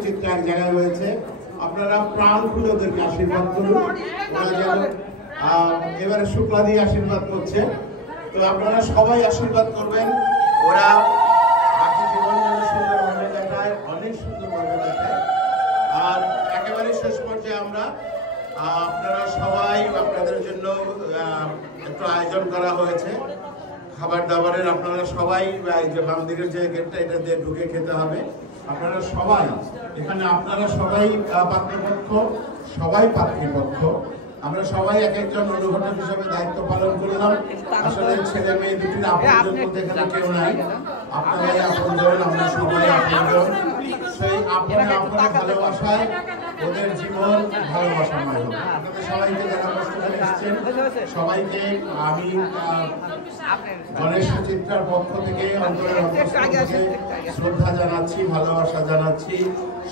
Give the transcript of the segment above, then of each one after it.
সুচিত্রা এক জায়গায় রয়েছে, আপনারা প্রাণ খুলে ওদেরকে আশীর্বাদ করুন। ওরা যেন এবারে শুক্লা দিয়ে আশীর্বাদ করছে, তো আপনারা সবাই আশীর্বাদ করবেন। ওরা বাকি জীবন যেন সুন্দরভাবে দেখায়, অনেক সুন্দরভাবে দেখায়। আর একেবারে শেষ পর্যায়ে আমরা আপনারা সবাই, আপনাদের জন্য একটু আয়োজন করা হয়েছে খাবার দাবারের। আপনারা সবাই যে বাম দিকের যে গেটটা, এটা দিয়ে ঢুকে খেতে হবে। আপনারা সবাই এখানে, আপনারা সবাই পাত্রপক্ষ, সবাই পাত্রীপক্ষ, আমরা সবাই এক একজন অনুঘটক হিসাবে দায়িত্ব পালন করলাম। আসলে ছেলে মেয়ে দুটির আপনজন বলতে এখানে কেউ নাই, আপনারাই আপনজন, আমরা সবাই আপনজন। সেই আপনে আপনে ভালোবাসায় ওদের জীবন ভালোবাসাময় হবে। আপনাদের সবাইকে যারা কষ্ট করে এসেছেন সবাইকে আমি গণেশ সুচিত্রার পক্ষ থেকে, অন্তরের অন্তঃস্থল থেকে শ্রদ্ধা জানাচ্ছি, ভালোবাসা জানাচ্ছি,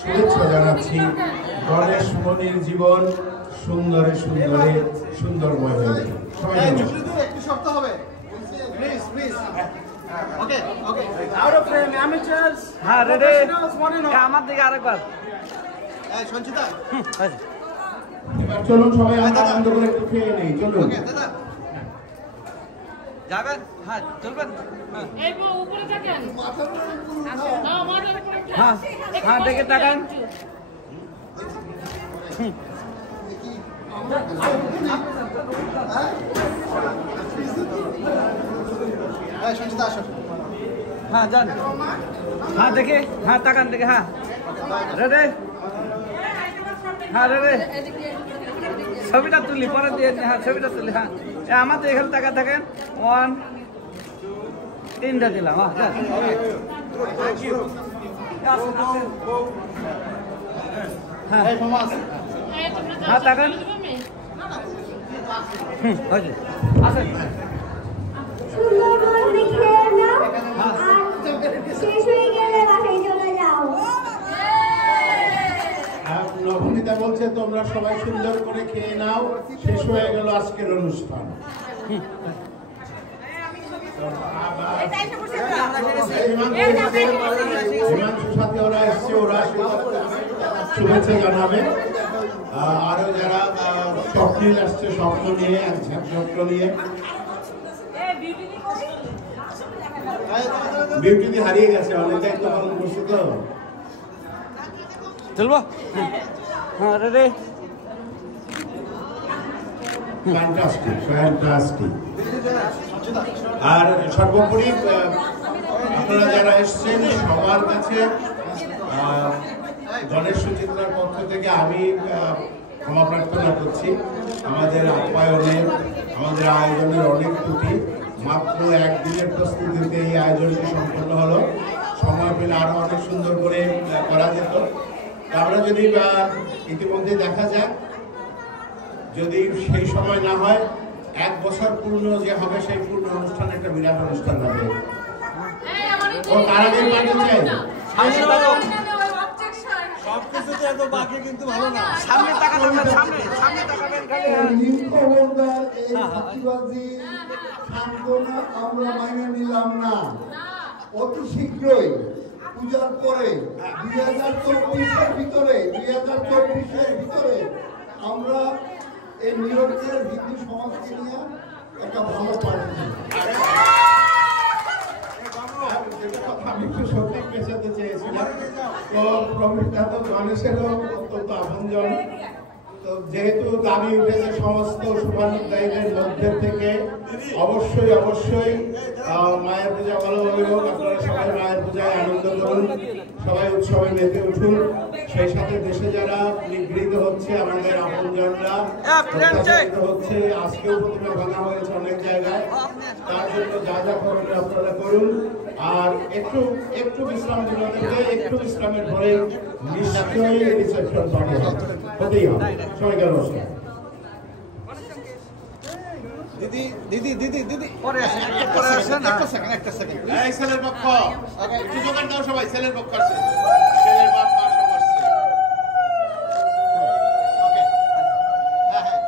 শুভেচ্ছা জানাচ্ছি। গণেশ মনির জীবন সুন্দরে সুন্দরে সুন্দরময় হয়ে যাবে। সবাই একটু শক্ত হবে, please please. Okay okay, out of frame, amateurs, হ্যাঁ রেডি, আমার দিকে আরেকবার। এই সঞ্চিতা, এবার চলুন সবাই আমরা আনন্দ করে একটু খেয়ে নেই। চলুন। ওকে দাদা যাবেন? হ্যাঁ চলবেন। এই উপরে থাকেন, হ্যাঁ হ্যাঁ দেখে তাকান। হ্যাঁ যান, হ্যাঁ দেখে, হ্যাঁ তাকান দেখে, হ্যাঁ রেডি, হ্যাঁ রেডি। ছবিটা তুলি পরে দিয়ে, হ্যাঁ ছবিটা তুলি, হ্যাঁ আমার তো এখানে তাকা থাকেন। 1 3টা দিলাম, হ্যাঁ হ্যাঁ তাকান। নবনীতা বলছে তোমরা সবাই সুন্দর করে খেয়ে নাও, শেষ হয়ে গেল আজকের অনুষ্ঠান। হিমাংশুর সাথে ওরা এসছে, ওরা শুভেচ্ছা জানাবে। আরো যারা স্বপ্নিল আসছে, স্বপ্ন নিয়ে, স্বপ্ন নিয়ে। বিউটি হারিয়ে গেছে, অনেক দায়িত্ব পালন করছে তো। চলবো, হ্যাঁ রেডি, ফ্যান্টাস্টিক ফ্যান্টাস্টিক। আর সর্বোপরি আপনারা যারা এসছেন সবার কাছে গণেশ সুচিত্রার পক্ষ থেকে আমি ক্ষমা প্রার্থনা করছি। আমাদের আপ্যায়নের, আমাদের আয়োজনের অনেক ত্রুটি, মাত্র একদিনের প্রস্তুতিতে এই আয়োজনটি সম্পন্ন হলো। সময় পেলে আরো অনেক সুন্দর করে করা যেত। আমরা যদি ইতিমধ্যে দেখা যাক, যদি সেই সময় না হয়, 1 বছর পূর্ণ যে হবে সেই পূর্ণ অনুষ্ঠান একটা বিরাট অনুষ্ঠান হবে। ও তার আগে পানি চাই, সবকিছুতে এত বাকি কিন্তু ভালো না। সামনে তাকাবেন, সামনে সামনে তাকাবেন খালি। নিমকবন্দার এই ফাঁকিবাজি সান্ত্বনা আমরা মাইনে নিলাম না। অতি শীঘ্রই পূজার পরে 2024-এর ভিতরে আমরা এই নিউইয়র্কের হিন্দু সমাজকে নিয়ে একটা ভালো পার্টি, আমি একটু সঠিক পেশাতে চেয়েছিলাম। তো প্রবীরটা তো গণেশেরও অত্যন্ত আপনজন। তো যেহেতু দাবি উঠেছে সমস্ত শুভানুধ্যায়ীদের মধ্যে থেকে, অবশ্যই অবশ্যই মায়ের পূজা ভালোভাবে হোক। আপনারা সবাই মায়ের পূজায় আনন্দ করুন, সবাই উৎসবে মেতে উঠুন। সেই সাথে দেশে যারা নিগৃহীত হচ্ছে, আমাদের আপনজনরা হচ্ছে, আজকেও প্রতিমা ভাঙা হয়েছে অনেক জায়গায়, তার জন্য যা যা করবেন আপনারা করুন। আর একটু একটু বিশ্রাম দিন ওদেরকে, একটু বিশ্রামের পরে নিশ্চয়ই রিসেপশন পাবে, হতেই হবে। সবাইকে নমস্কার। দিদি দিদি দিদি দিদি পরে আসেন, একটা সেকেন্ড। এই ছেলের পক্ষ একটু জোগাড় দাও সবাই, ছেলের পক্ষ আছে, ছেলের বাপ মা সব আসছে। ওকে, হ্যাঁ হ্যাঁ,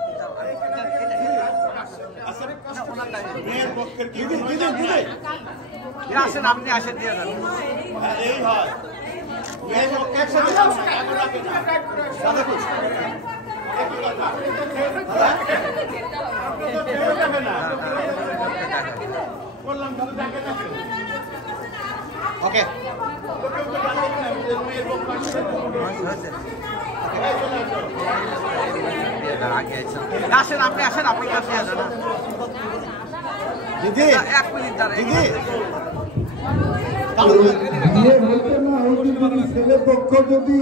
আচ্ছা মেয়ের পক্ষের কি দিদি দিদি দিদি আসেন, আপনি আসেন দিয়ে যান। এই হয় মেয়ের পক্ষে একসাথে ওকে আসেন আপনি আসেন আপনি দিদি 1 মিনিট দিদি ছেলে পক্ষ যদি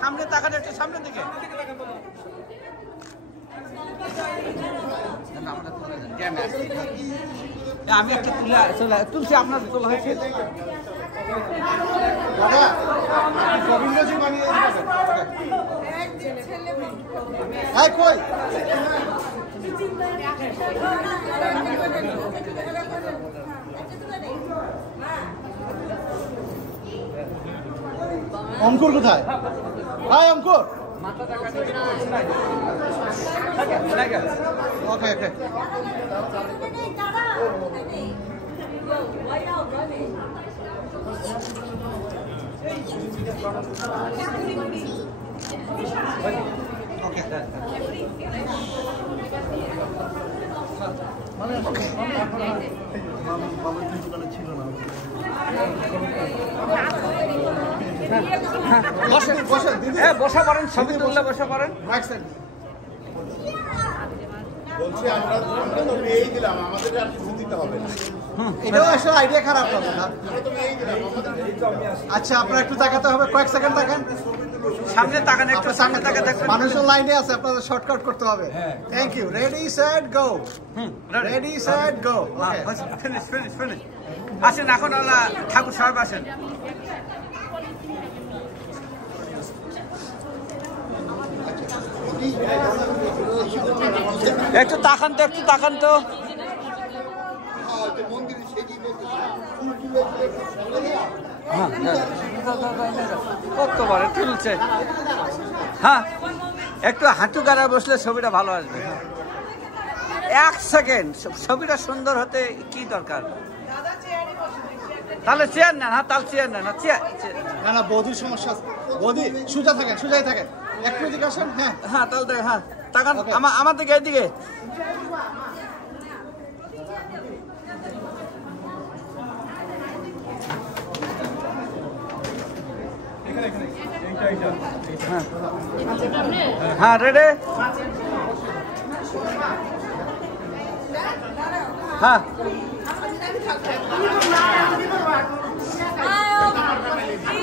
সামনে তাকান একটু সামনের দিকে আমি একটা তুলছি আপনার তোলা হয়েছে গোবিন্দজি বানিয়ে কই অঙ্কুর কোথায়? হাই অঙ্কুর। ওকে ওকে বসা করেন ছবি তুললে বসা করেন বলছি আমরা তো পেয়েই দিলাম, আমাদের আর কিছু দিতে হবে না। এটাও আসলে আইডিয়া খারাপ হবে না। আমরা তো পেয়েই দিলাম, আমাদের আচ্ছা আপনারা একটু তাকাতে হবে, কয়েক সেকেন্ড তাকান, সামনে তাকান, একটু সামনে তাকান, দেখবেন মানুষের লাইনে আছে, আপনাদের শর্টকাট করতে হবে। Thank you. Ready set go. Ready set go. Finish finish finish. আসেন এখন ঠাকুর সাহেব আসেন। একটু তাকান তো, একটু তাকান তো। কতবার তুলছে। হ্যাঁ একটু হাঁটু গাড়া বসলে ছবিটা ভালো আসবে। 1 সেকেন্ড, ছবিটা সুন্দর হতে কি দরকার? তাহলে চেয়ার নেন। হ্যাঁ তাহলে চেয়ার নেন। না না বৌদির সমস্যা আছে। বৌদি সোজা থাকেন, সোজাই থাকেন, একটু দিকে আসেন। হ্যাঁ হ্যাঁ তাহলে দেখ, হ্যাঁ তাকান আমার দিকে, এইদিকে। হ্যাঁ রেডি। হ্যাঁ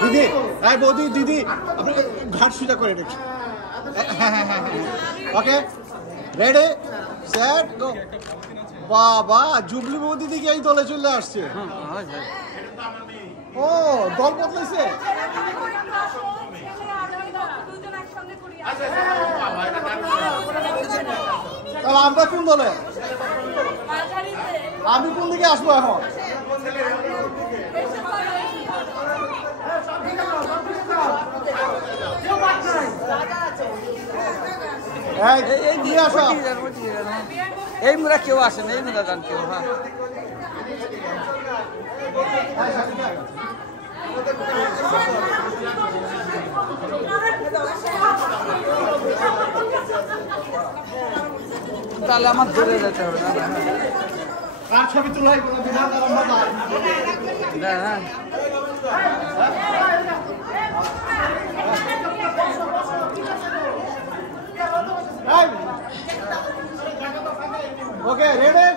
দিদি, হ্যাঁ বৌদি, দিদি আপনি ঘাট সোজা করে রেখে। হ্যাঁ হ্যাঁ হ্যাঁ ওকে রেডি সেট গো। বাবা জুবলি বৌদি দিকে এই দলে চলে আসছে। ও দল বদলাইছে। তাহলে আমরা কোন দলে? আমি কোন দিকে আসবো এখন? এই মুরা কেউ আসেন, এই মুরা গান কেউ। হ্যাঁ তাহলে আমার দূরে যেতে হবে। কার ছবি তোলা কোনো বিধান হ্যাঁ ওকে রেডি।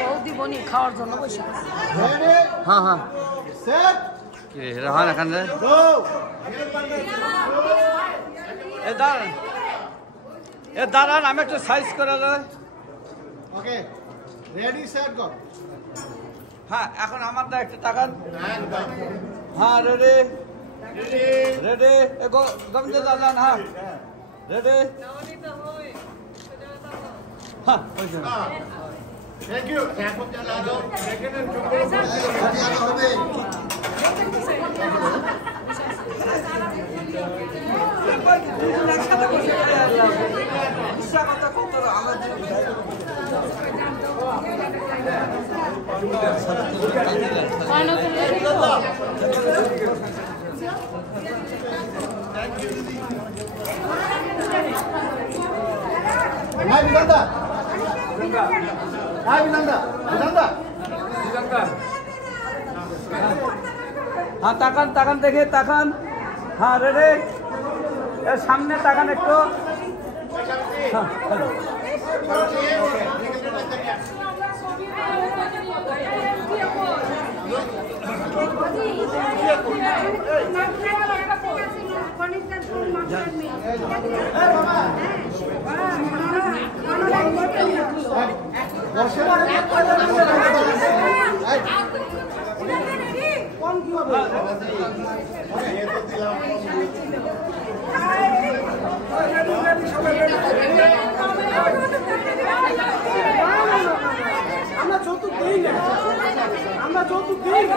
বৌদি বনি খাওয়ার জন্য বসে রেডি। হ্যাঁ হ্যাঁ সেট রাহান এখানে গো। দাঁড়ান আমি একটু সাইজ করে দেয়। ওকে রেডি সেট গো। হ্যাঁ এখন আমারটা একটু তাকান। হ্যাঁ রেডি রেডি। গোবিন্দ দাদা। হ্যাঁ রেডি। হ্যাঁ থ্যাংক ইউ। একসাথে বসে Hai Vinanda. Hai Vinanda. Vinanda. হ্যাঁ তাকান তাকান দেখে তাকান হ্যাঁ রেডি এর সামনে তাকান একটু হ্যাঁ আমরা যৌতুক দিই না, আমরা যৌতুক দিই না।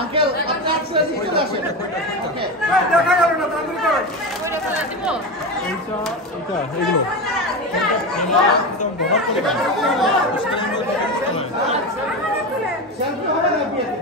আঙ্কেল আপনি আসলে চলে আসেন। ওকে দেখা গেল না তাদের করে এগুলো সেলফি হবে না বিয়েতে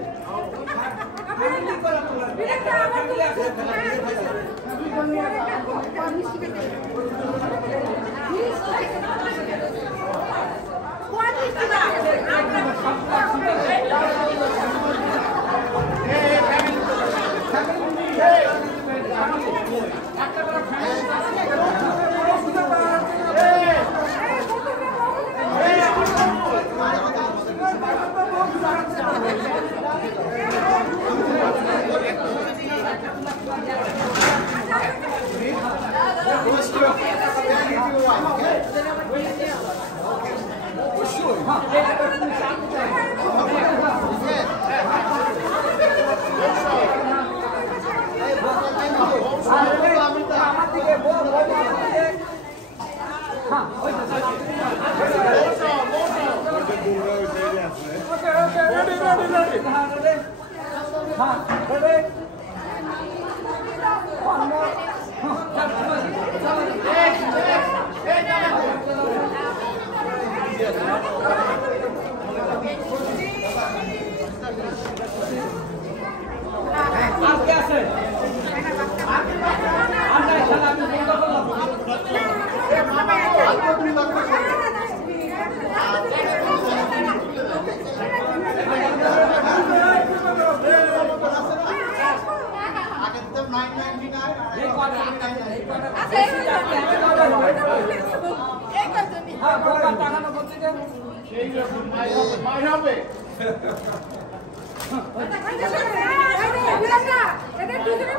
এদের দুজনে